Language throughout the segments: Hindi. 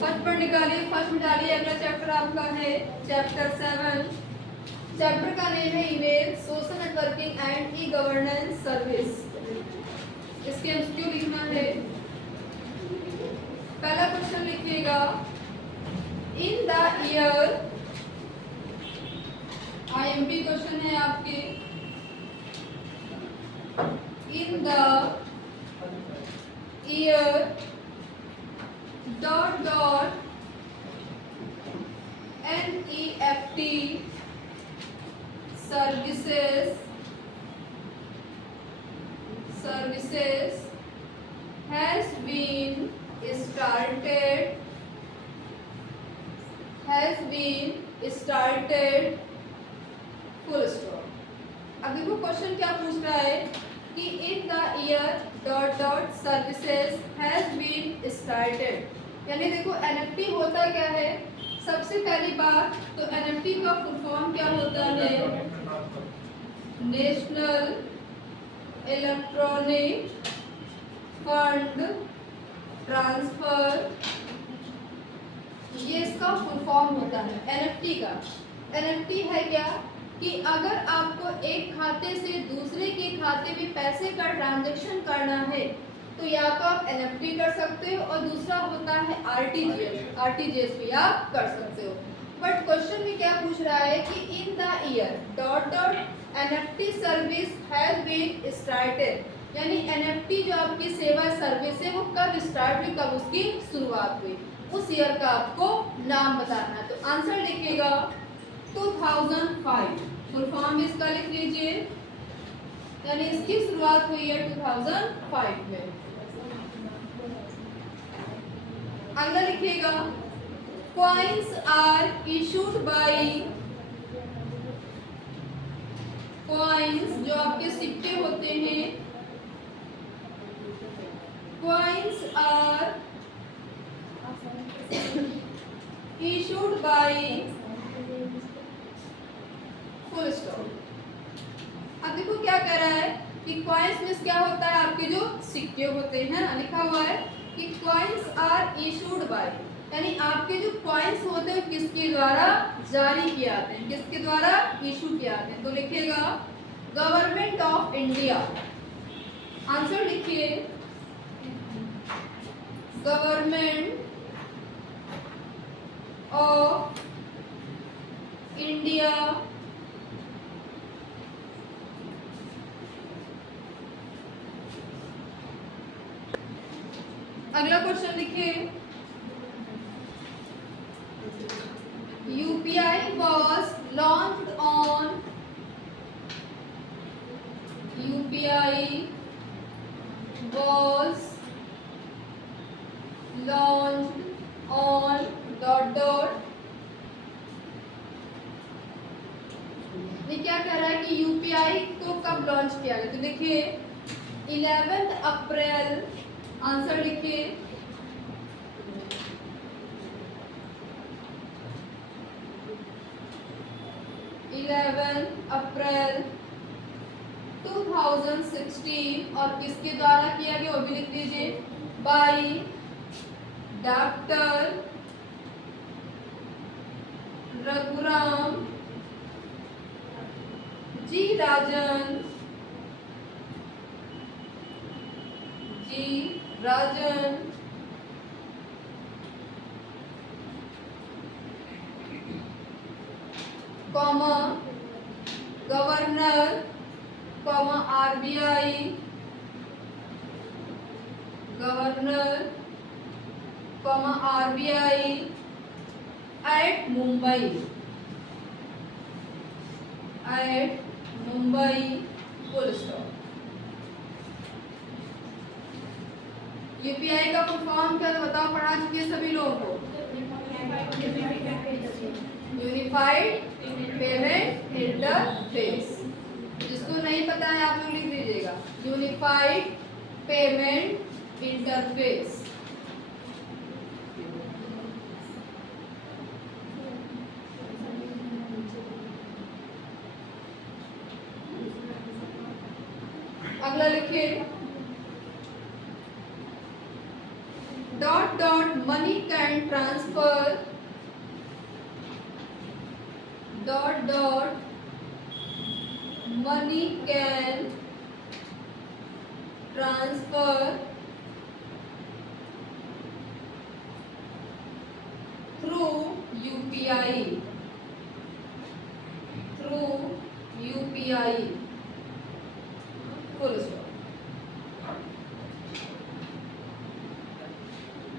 फर्स्ट पर निकालिए, फर्स्ट में डालिए। अगला चैप्टर आपका है चैप्टर 7। चैप्टर का नेम है email, social networking and e governance service. इसके एमसीक्यू लिखना है। पहला क्वेश्चन लिखिएगा, इन द ईयर, आईएमपी क्वेश्चन है आपके, इन the year dot dot NEFT services has been started full stop। अब देखो क्वेश्चन क्या पूछ रहा है कि in the year dot dot services has been started, यानी देखो एनएफटी होता क्या है। सबसे पहली बात तो एनएफटी का फुल फॉर्म क्या होता है, नेशनल इलेक्ट्रॉनिक फंड ट्रांसफर, ये इसका फुल फॉर्म होता है एनएफटी का। एनएफटी है क्या कि अगर आपको एक खाते से दूसरे के खाते में पैसे का ट्रांजैक्शन करना है तो या तो आप एनएफटी कर सकते हो और दूसरा होता है आरटीजीएस। आरटीजीएस भी आप कर सकते हो। बट क्वेश्चन में क्या पूछ रहा है कि in the year dot dot NFT service has been started, यानी एनएफटी जो आपकी सेवा सर्विस है वो कब स्टार्ट हुई, कब उसकी शुरुआत हुई, उस ईयर का आपको नाम बताना है। तो आंसर लिखिएगा 2005। फुल फॉर्म इसका लिख लीजिए, यानी इसकी शुरुआत हुई है 2005 में। अगला लिखिएगा, coins are issued by, coins जो आपके सिक्के होते हैं, coins are issued by full stop. अब देखो क्या कह रहा है कि कॉइन्स में क्या होता है, आपके जो सिक्के होते हैं ना, लिखा हुआ है कि कॉइन्स आर इशूड बाय, यानी आपके जो कॉइन्स होते हैं किसके द्वारा जारी किए जाते हैं, किसके द्वारा इशू किए जाते हैं। तो लिखिएगा गवर्नमेंट ऑफ इंडिया। आंसर लिखिए गवर्नमेंट ऑफ इंडिया अगला क्वेश्चन लिखिए, UPI was launched on, UPI was launched on dot dot, ये क्या कह रहा है कि यूपीआई को कब लॉन्च किया गया। तो देखिए 11 अप्रैल। आंसर लिखिए 11 अप्रैल 2016। और किसके द्वारा किया गया वो भी लिख लीजिए, by doctor Raghuram G Rajan, Rajan comma governor comma RBI, governor comma RBI at Mumbai, full stop. UPI का फुल फॉर्म क्या बताओ, पढ़ा चुके सभी लोगों को, यूनिफाइड पेमेंट इंटरफेस। जिसको नहीं पता है आप लोग लिख लीजिएगा यूनिफाइड पेमेंट इंटरफेस। अगला लिखिए dot dot money can transfer dot money can transfer through UPI full stop।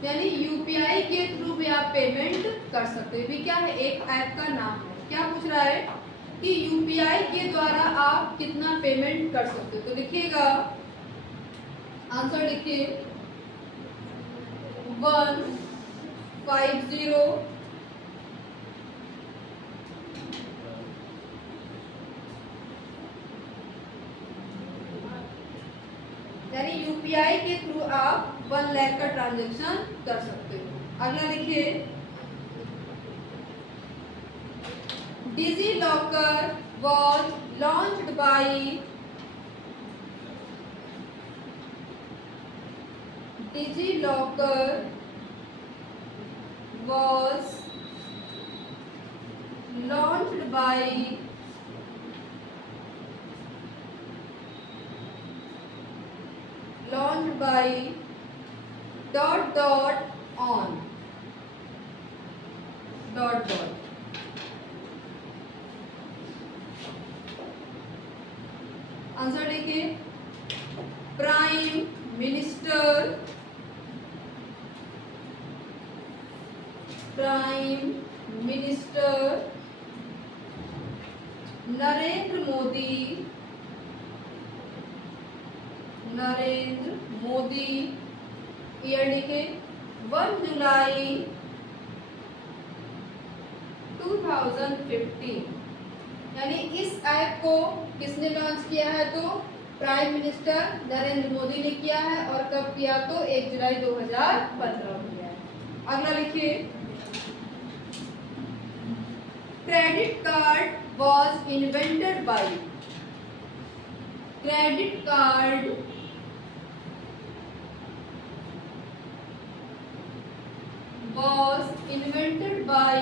यानी यूपीआई के थ्रू भी आप पेमेंट कर सकते हैं। भी क्या है, एक ऐप का नाम है। क्या पूछ रहा है कि यूपीआई के द्वारा आप कितना पेमेंट कर सकते हो। तो लिखिएगा, आंसर लिखिए 150 यानी यूपीआई के थ्रू आप 1 लाख का ट्रांजैक्शन कर सकते हो। अगला लिखिए, DigiLocker was launched by DigiLocker was launched by .on answer देखिए, prime minister Narendra Modi year लिखे 1 जुलाई 2015। यानी इस ऐप को किसने लॉन्च किया है, तो प्राइम मिनिस्टर नरेंद्र मोदी ने किया है। और कब किया, तो 1 जुलाई 2015 में किया है। अगला लिखिए, credit card was invented by credit card was invented by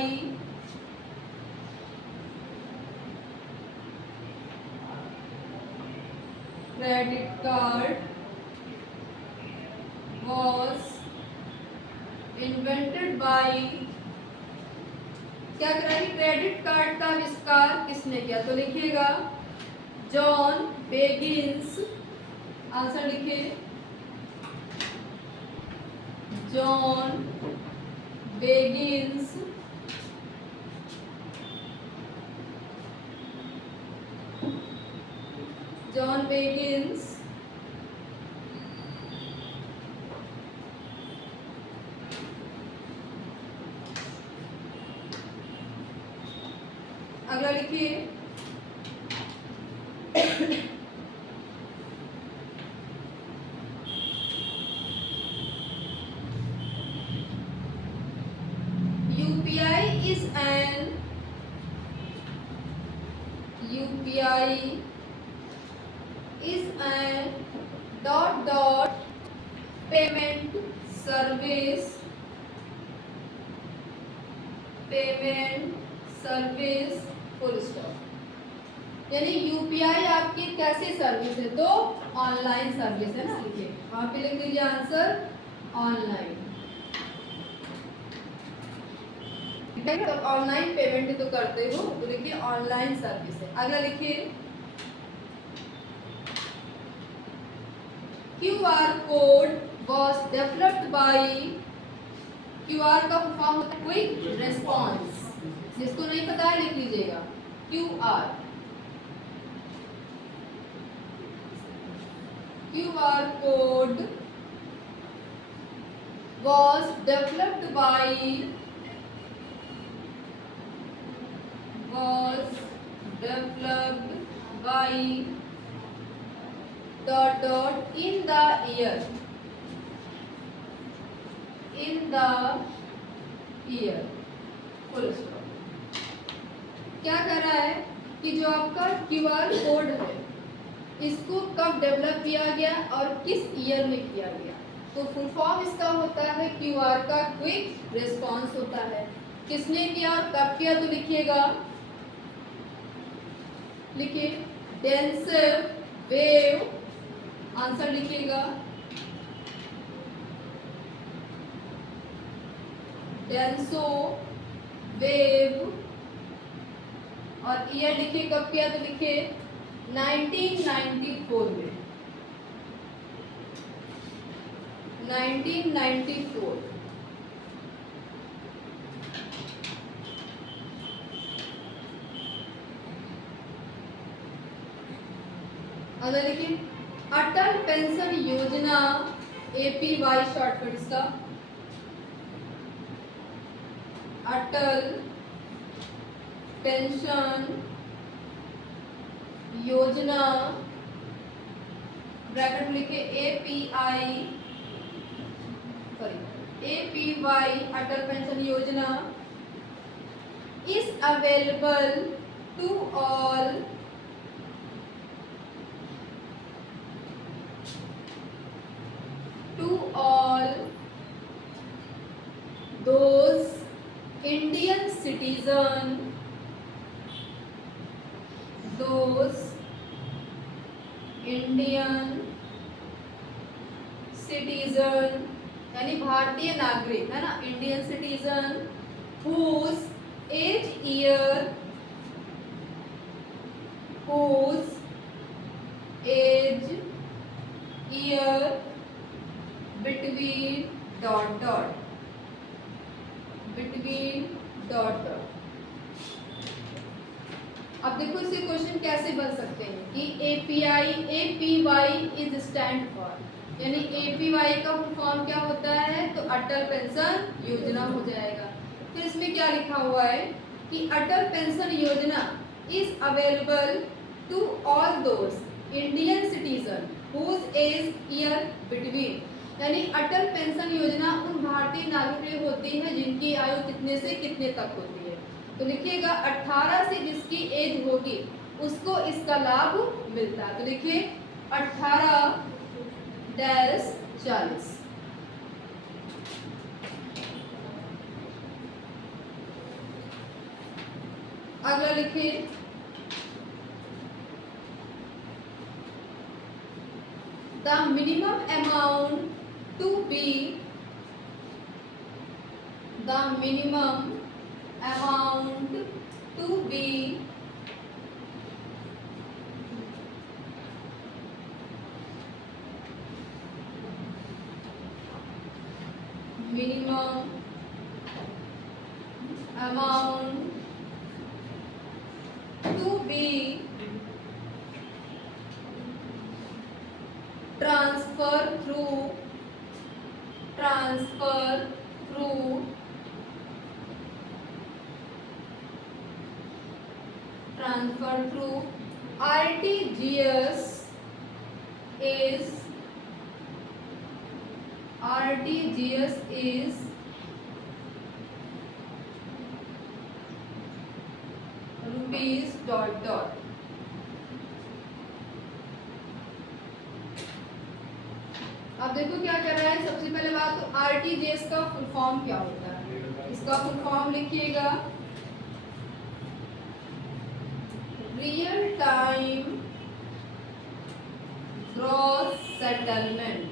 credit card was invented by क्या करा कि क्रेडिट कार्ड का आविष्कार किसने किया। तो लिखिएगा जॉन बेगिंस। आंसर लिखिए जॉन बेगिंस। जॉन बेगिंस अगला लिखिए UPI is an payment service full stop. यानी यूपीआई आपकी कैसी सर्विस है, तो ऑनलाइन सर्विस है ना। लिखिए वहां पे लिख लीजिए आंसर ऑनलाइन। तो ऑनलाइन पेमेंट तो करते हो, तो लिखिए ऑनलाइन सर्विस है। अगला लिखिए QR code was developed by QR का फॉर्म क्विक रेस्पॉन्स। जिसको नहीं पता है लिख लीजिएगा QR code was developed by in the year full stop. क्या कर रहा है कि जो आपका QR कोड है इसको कब डेवलप किया गया और किस ईयर में किया गया। तो फुल फॉर्म इसका होता है क्यूआर का क्विक रिस्पॉन्स होता है। किसने किया और कब किया, तो लिखिएगा, लिखिए डेंसर वेव, आंसर लिखिएगा डेंसो वेव, और ईयर लिखिए कब किया, तो लिखिए 1994 में, 1994। अगर लिखिए Atal pension Yojana, APY shortcut इसका, अटल पेंशन योजना, ब्रैकेट लिखे API, sorry APY, Atal pension Yojana is available to all those Indian citizen, those Indian citizen यानी भारतीय नागरिक है ना, Indian citizen whose age year between dot dot। अब देखो इससे क्वेश्चन कैसे बन सकते हैं कि एपीवाई इज स्टैंड फॉर, यानी एपीवाई का फुल फॉर्म क्या होता है, तो अटल पेंशन योजना हो जाएगा। फिर इसमें क्या लिखा हुआ है कि Atal pension Yojana is available to all those Indian citizen whose age year between, यानी अटल पेंशन योजना उन भारतीय नागरिकों के लिए होती है जिनकी आयु कितने से कितने तक होती है। तो लिखिएगा 18 से जिसकी एज होगी उसको इसका लाभ मिलता है। तो लिखिए 18-40। अगला लिखिए the minimum amount to be, the minimum amount to be minimum amount to be transfer through RTGS is rupees dot dot। अब देखो क्या कर रहा है, सबसे पहले बात तो आरटीजीएस का फुल फॉर्म क्या होता है, इसका फुल फॉर्म लिखिएगा real time gross settlement.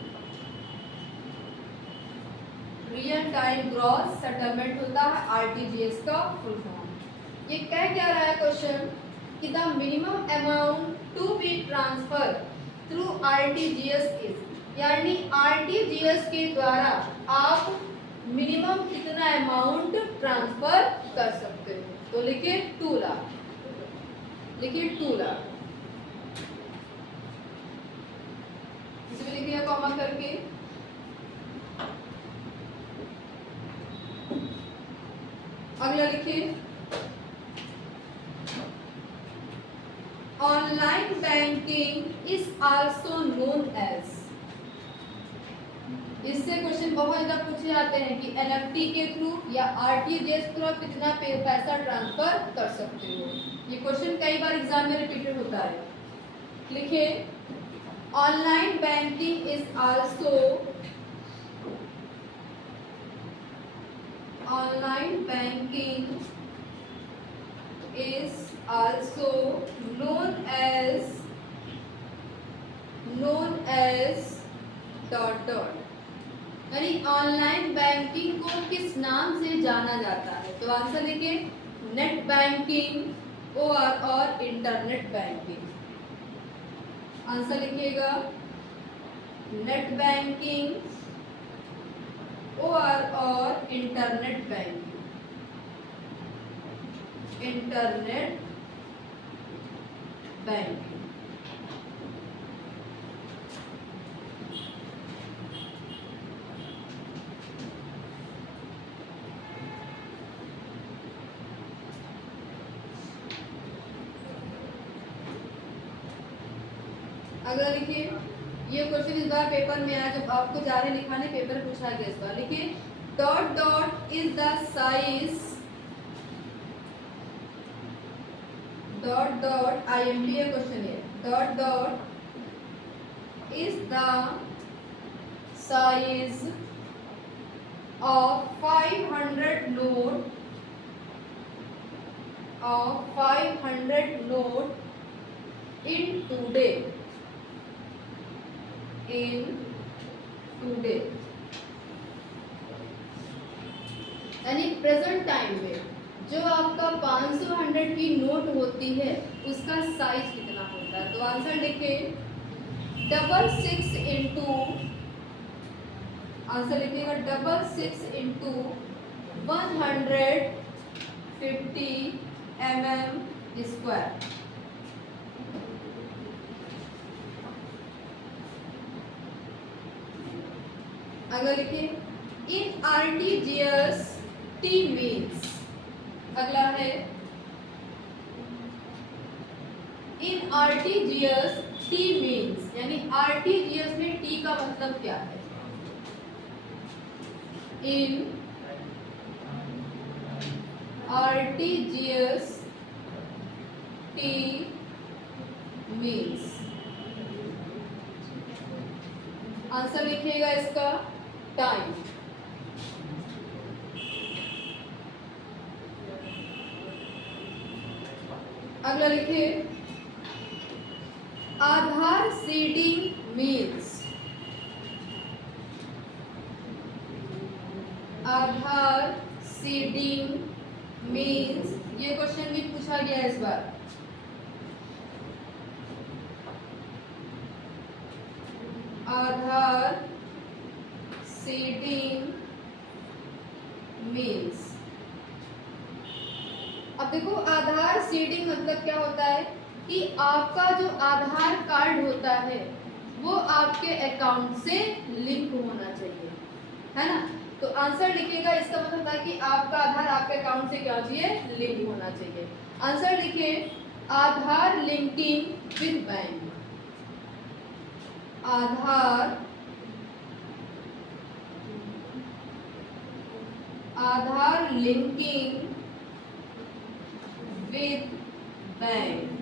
Real time gross settlement होता है आरटीजीएस का फुल फॉर्म। ये कह क्या रहा है क्वेश्चन कि the minimum amount to be transfer through RTGS is, यानी आरटीजीएस के द्वारा आप मिनिमम कितना अमाउंट ट्रांसफर कर सकते हो। तो लिखिए 2 लाख, लिखिए 2 लाख, इसमें लिखिए कॉमा करके। अगला लिखिए online banking is also known as. इससे क्वेश्चन बहुत ज्यादा पूछे जाते हैं कि एनएफटी के थ्रू या आरटीजीएस के थ्रू आप कितना पैसा ट्रांसफर कर सकते हो। ये क्वेश्चन कई बार एग्जाम में रिपीटेड होता है। लिखिए online banking is also online banking is also known as dot dot, यानी ऑनलाइन बैंकिंग को किस नाम से जाना जाता है? तो आंसर लिखिए नेट बैंकिंग और इंटरनेट बैंकिंग। आंसर लिखिएगा नेट बैंकिंग और इंटरनेट बैंकिंग। Internet banking. अगला लिखिए, ये क्वेश्चन इस बार पेपर में आया, जब आपको जा रहे लिखाने पेपर पूछा गया इस बार। लिखिए dot dot is the size, dot dot IMP है क्वेश्चन है, dot dot is the size of 500 note in today यानी प्रेजेंट टाइम में जो आपका 500 की नोट होती है उसका साइज कितना होता है? तो आंसर लिखे 6 इंटू, आंसर लिखिएगा 6 इंटू 150 mm²। अगर लिखिए इन RTGS T मीन्स, अगला है इन RTGS T मीन्स, यानी RTGS में T का मतलब क्या है? इन RTGS T मीन्स, आंसर लिखिएगा इसका टाइम। अगला लिखिए आधार सीडिंग मीन्स, आधार सीडिंग मीन्स, ये क्वेश्चन भी पूछा गया इस बार। आधार सीडिंग मीन्स, अब देखो आधार सीडिंग मतलब क्या होता है कि आपका जो आधार कार्ड होता है वो आपके अकाउंट से लिंक होना चाहिए, है ना? तो आंसर लिखिएगा, इसका मतलब था कि आपका आधार आपके अकाउंट से क्या चाहिए? लिंक होना चाहिए। आंसर लिखिए Aadhaar linking with bank, Aadhaar linking with bank.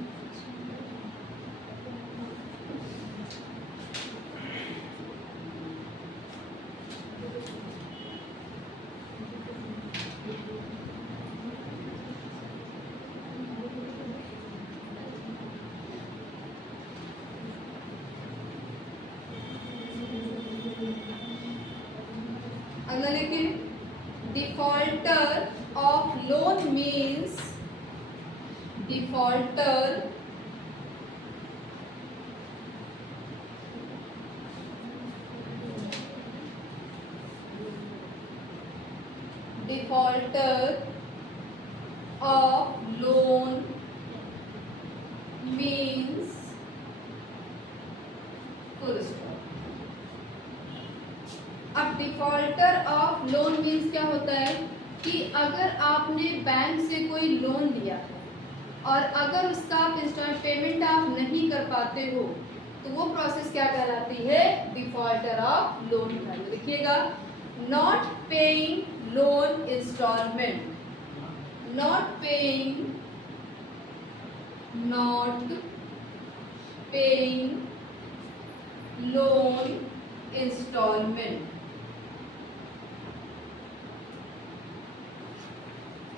अगला लिखिए defaulter of loan means, defaulter of loan means full stop. अब डिफॉल्टर ऑफ लोन मीन्स क्या होता है कि अगर आपने बैंक से कोई लोन लिया है और अगर उसका आप इंस्टॉलमेंट पेमेंट आप नहीं कर पाते हो तो वो प्रोसेस क्या कहलाती है? डिफॉल्टर ऑफ लोन कहलाती है। देखिएगा not paying loan instalment, not paying loan instalment,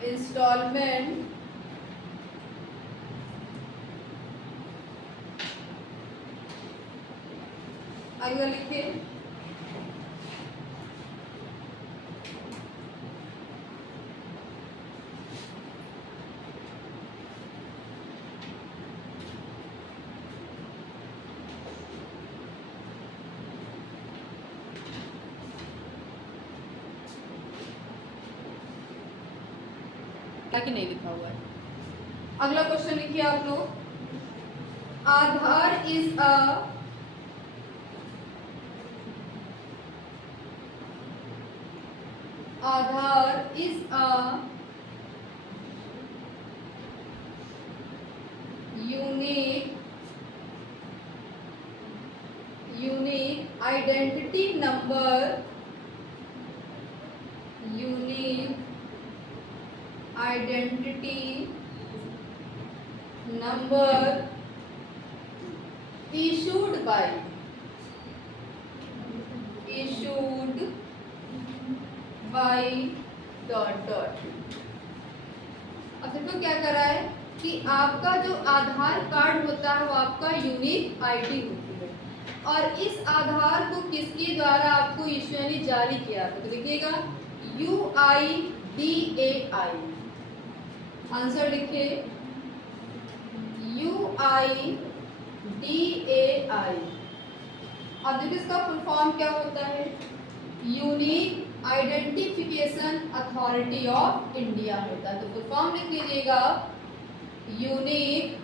instalment अगला लिखिए कि नहीं लिखा हुआ है। अगला क्वेश्चन लिखिए आप लोग। Aadhaar is a unique identity number issued by dot. अब देखो क्या कर रहा है कि आपका जो आधार कार्ड होता है वो आपका यूनिक आईडी होती है, और इस आधार को किसके द्वारा आपको इश्यू यानी जारी किया था, तो लिखिएगा UIDAI। आंसर लिखिए UIDAI। अब देखिए इसका फुल फॉर्म क्या होता है, unique identification authority of India होता है। तो फुल फॉर्म लिख लीजिएगा unique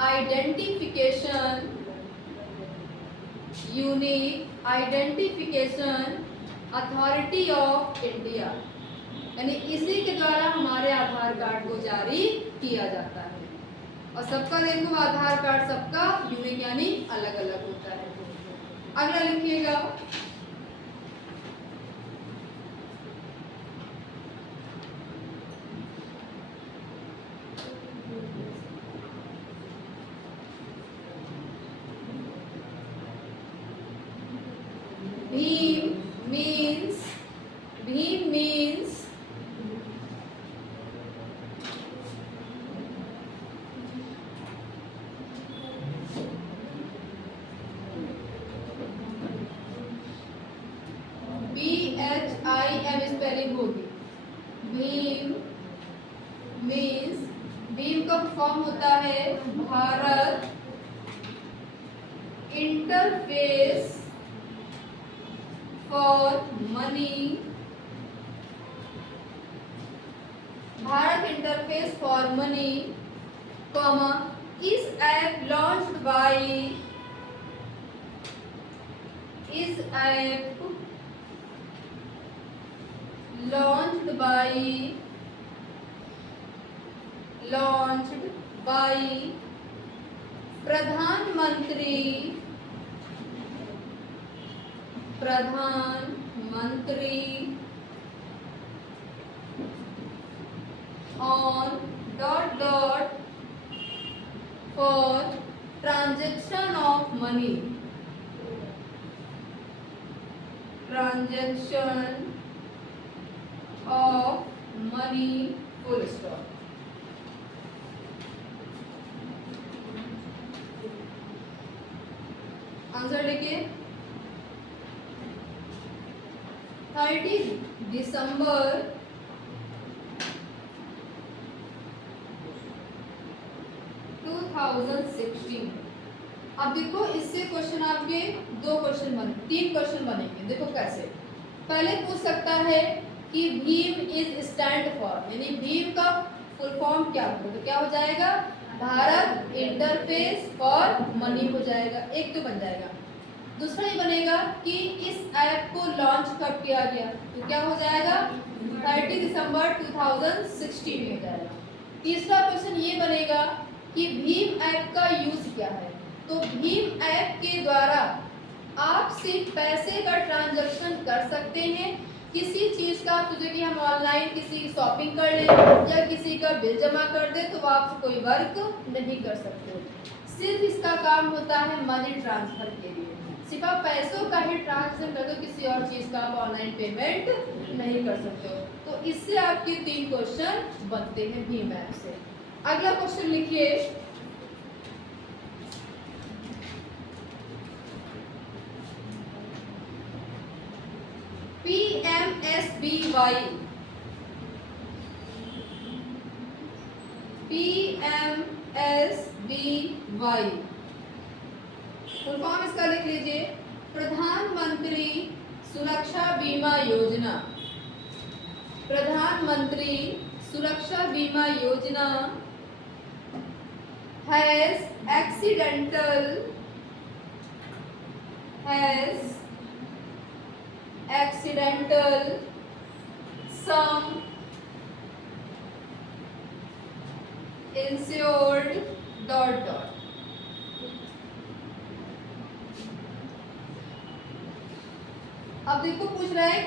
identification authority of India, यानी इसी के द्वारा हमारे आधार कार्ड को जारी किया जाता है। और सबका देखो आधार कार्ड सबका यूनिक यानी अलग अलग होता है। अगला लिखिएगा भीम means BHIM स्पेलिंग होगी। भीम मीन्स, भीम का फॉर्म होता है Bharat interface for money, Bharat interface for money, comma इस ऐप लॉन्च्ड बाय प्रधानमंत्री on for transaction of money, full stop। Answer लिखिए 30 दिसंबर 2016। अब देखो इससे क्वेश्चन आपके तीन क्वेश्चन बनेंगे। देखो कैसे, पहले पूछ सकता है कि भीम इज स्टैंड फॉर, यानी भीम का फुल फॉर्म क्या होगा, तो क्या हो जाएगा भारत इंटरफेस फॉर मनी हो जाएगा, एक तो बन जाएगा। दूसरा ये बनेगा कि इस ऐप को लॉन्च कब किया गया, तो क्या हो जाएगा 30 दिसंबर 2016 हो जाएगा। तीसरा क्वेश्चन ये बनेगा कि भीम ऐप का यूज क्या है, तो भीम ऐप के द्वारा आप सिर्फ पैसे का ट्रांजैक्शन कर सकते हैं, किसी चीज का, तो जो कि हम ऑनलाइन किसी शॉपिंग कर ले या किसी का बिल जमा कर दे तो आप कोई वर्क नहीं कर सकते। सिर्फ इसका काम होता है मनी ट्रांसफर के लिए, सिर्फ आप पैसों का ही ट्रांजैक्शन कर दो, किसी और चीज का आप ऑनलाइन पेमेंट नहीं कर सकते हो। तो इससे आपके 3 क्वेश्चन बनते हैं भीम ऐप से। अगला क्वेश्चन लिखिए, PMSBY, PMSBY फुल फॉर्म इसका लिख लीजिए, प्रधानमंत्री सुरक्षा बीमा योजना। प्रधानमंत्री सुरक्षा बीमा योजना has accidental sum insured ... अब देखो पूछ रहा है,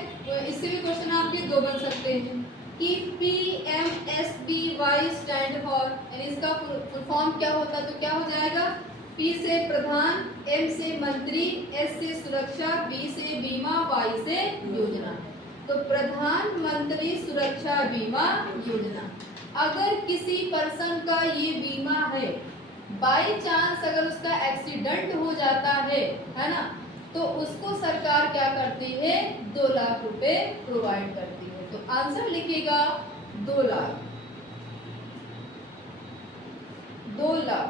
इससे भी क्वेश्चन आपके 2 बन सकते हैं कि PMSBY स्टैंड फॉर, यानी इसका फुल फॉर्म क्या होता है, तो क्या हो जाएगा, P से प्रधान, M से मंत्री, S से सुरक्षा, B से बीमा, Y से योजना। तो प्रधानमंत्री सुरक्षा बीमा योजना, अगर किसी पर्सन का ये बीमा है, बाय चांस अगर उसका एक्सीडेंट हो जाता है ना, तो उसको सरकार क्या करती है, 2 लाख रुपए प्रोवाइड करती है। तो आंसर लिखिएगा 2 लाख, 2 लाख।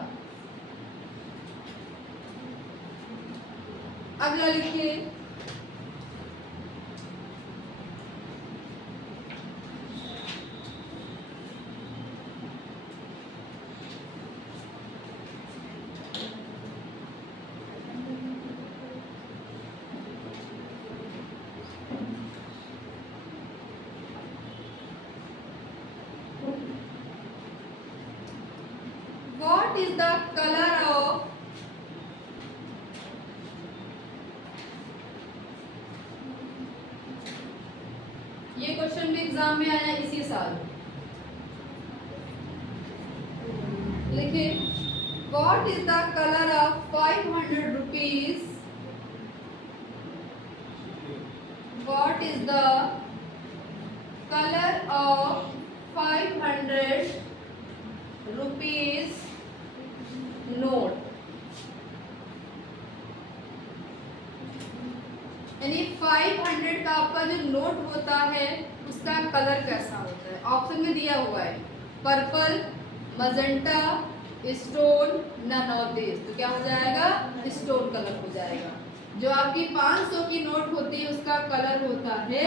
अगला लिखिए, what is the color of ये क्वेश्चन भी एग्जाम में आया इसी साल। लिखिए, what is the color of 500 rupees? What is the color of 500 rupees note? यानी 500 का आपका जो नोट होता है उसका कलर कैसा होता है, ऑप्शन में दिया हुआ है, purple, magenta, stone, none of this. तो क्या हो जाएगा, स्टोन कलर हो जाएगा। जो आपकी 500 की नोट होती है उसका कलर होता है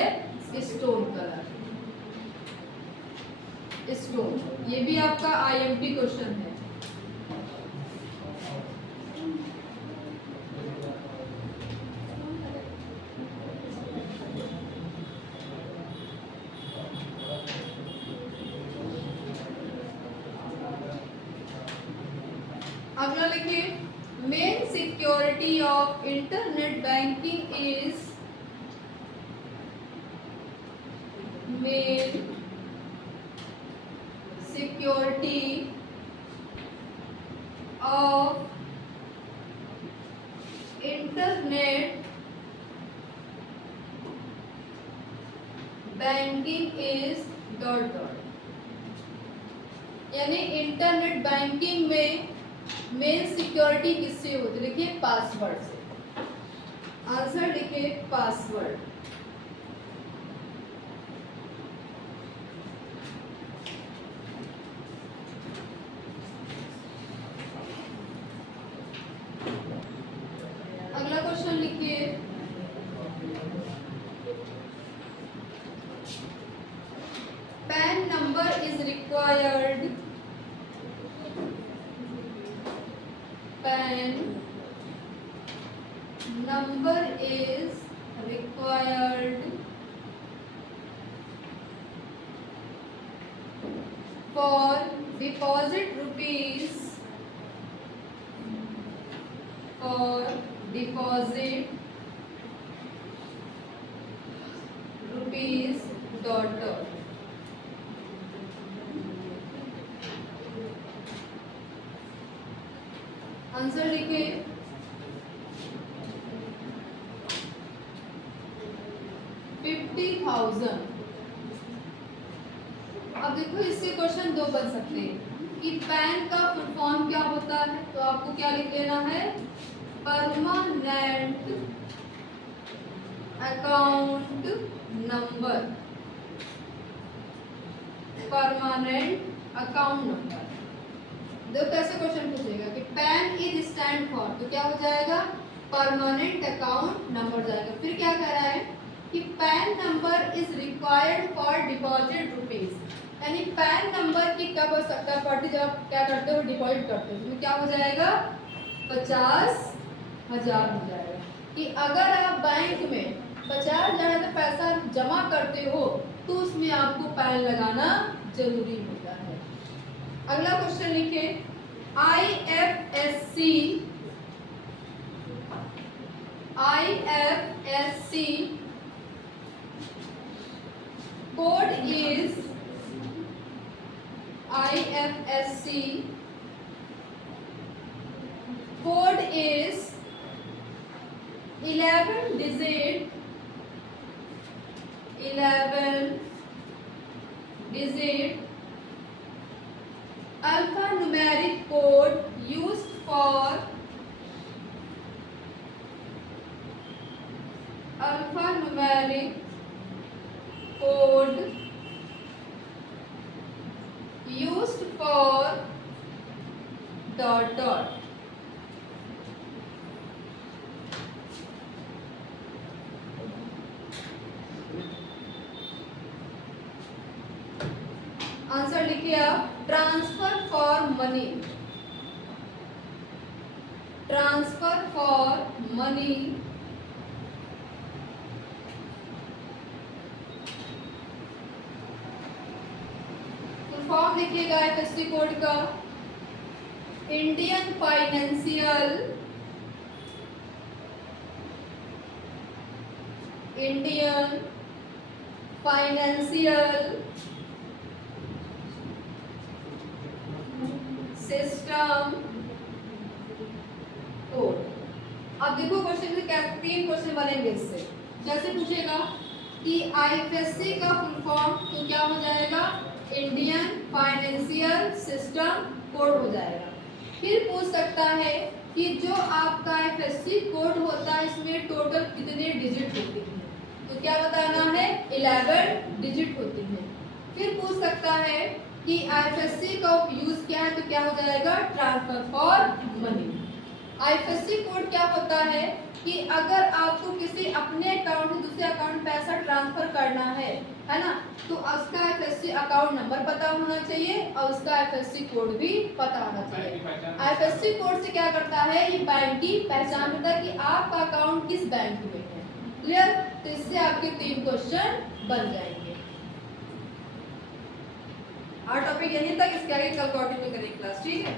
स्टोन कलर, स्टोन। ये भी आपका IMP क्वेश्चन है। अगला लिखिए, main security of internet banking is, main security of internet banking is ... यानी इंटरनेट बैंकिंग में मेन सिक्योरिटी किससे होती है, लिखिए पासवर्ड से। आंसर लिखिए पासवर्ड। अगला क्वेश्चन लिखिए, pan number is required, PAN number is required for deposit rupees, for deposit rupees ... answer लिखिए, 50,000। अब देखो इससे क्वेश्चन दो बन सकते हैं कि पैन का फुल फॉर्म क्या होता है, तो आपको क्या लिख लेना है, permanent account number, permanent account number. देखो कैसे क्वेश्चन पूछेगा कि पैन इज स्टैंड फॉर, तो क्या हो जाएगा, परमानेंट अकाउंट नंबर जाएगा। फिर क्या कह रहा है कि pan number is required for deposit rupees, यानी पैन नंबर की कब आवश्यकता पड़ती है, जब आप क्या करते हो, डिपॉजिट करते हो, तो क्या हो जाएगा, 50,000 हो जाएगा। कि अगर आप बैंक में 50,000 का पैसा जमा करते हो तो उसमें आपको पैन लगाना जरूरी होता है। अगला क्वेश्चन लिखे, IFSC code is, IFSC code is 11 digit alphanumeric code used for dot dot। Answer लिखिए आप, transfer for money, transfer for money form लिखिएगा IFSC कोड का, इंडियन फाइनेंशियल सिस्टम कोड। अब देखो क्वेश्चन में क्या 3 क्वेश्चन बनेंगे इससे। जैसे पूछेगा कि IFSC का फुल फॉर्म, तो क्या हो जाएगा, इंडियन फाइनेंशियल सिस्टम कोड हो जाएगा। फिर पूछ सकता है कि जो आपका IFSC कोड होता है इसमें टोटल कितने डिजिट होते हैं, तो क्या बताना है, 11 डिजिट होती है। फिर पूछ सकता है कि IFSC का यूज क्या है, तो क्या हो जाएगा, transfer for money. IFSC code क्या होता है कि अगर आपको किसी अपने अकाउंट से दूसरे अकाउंट में पैसा ट्रांसफर करना है ना, तो उसका IFSC अकाउंट नंबर पता होना चाहिए और उसका IFSC कोड भी पता होना चाहिए। IFSC कोड से क्या करता है, ये बैंक की पहचान होता है कि आपका अकाउंट किस बैंक में है। क्लियर, तो इससे आपके 3 क्वेश्चन बन जाएंगे। और टॉपिक यहीं तक, इसके आगे कल कंटिन्यू करेंगे क्लास, ठीक है।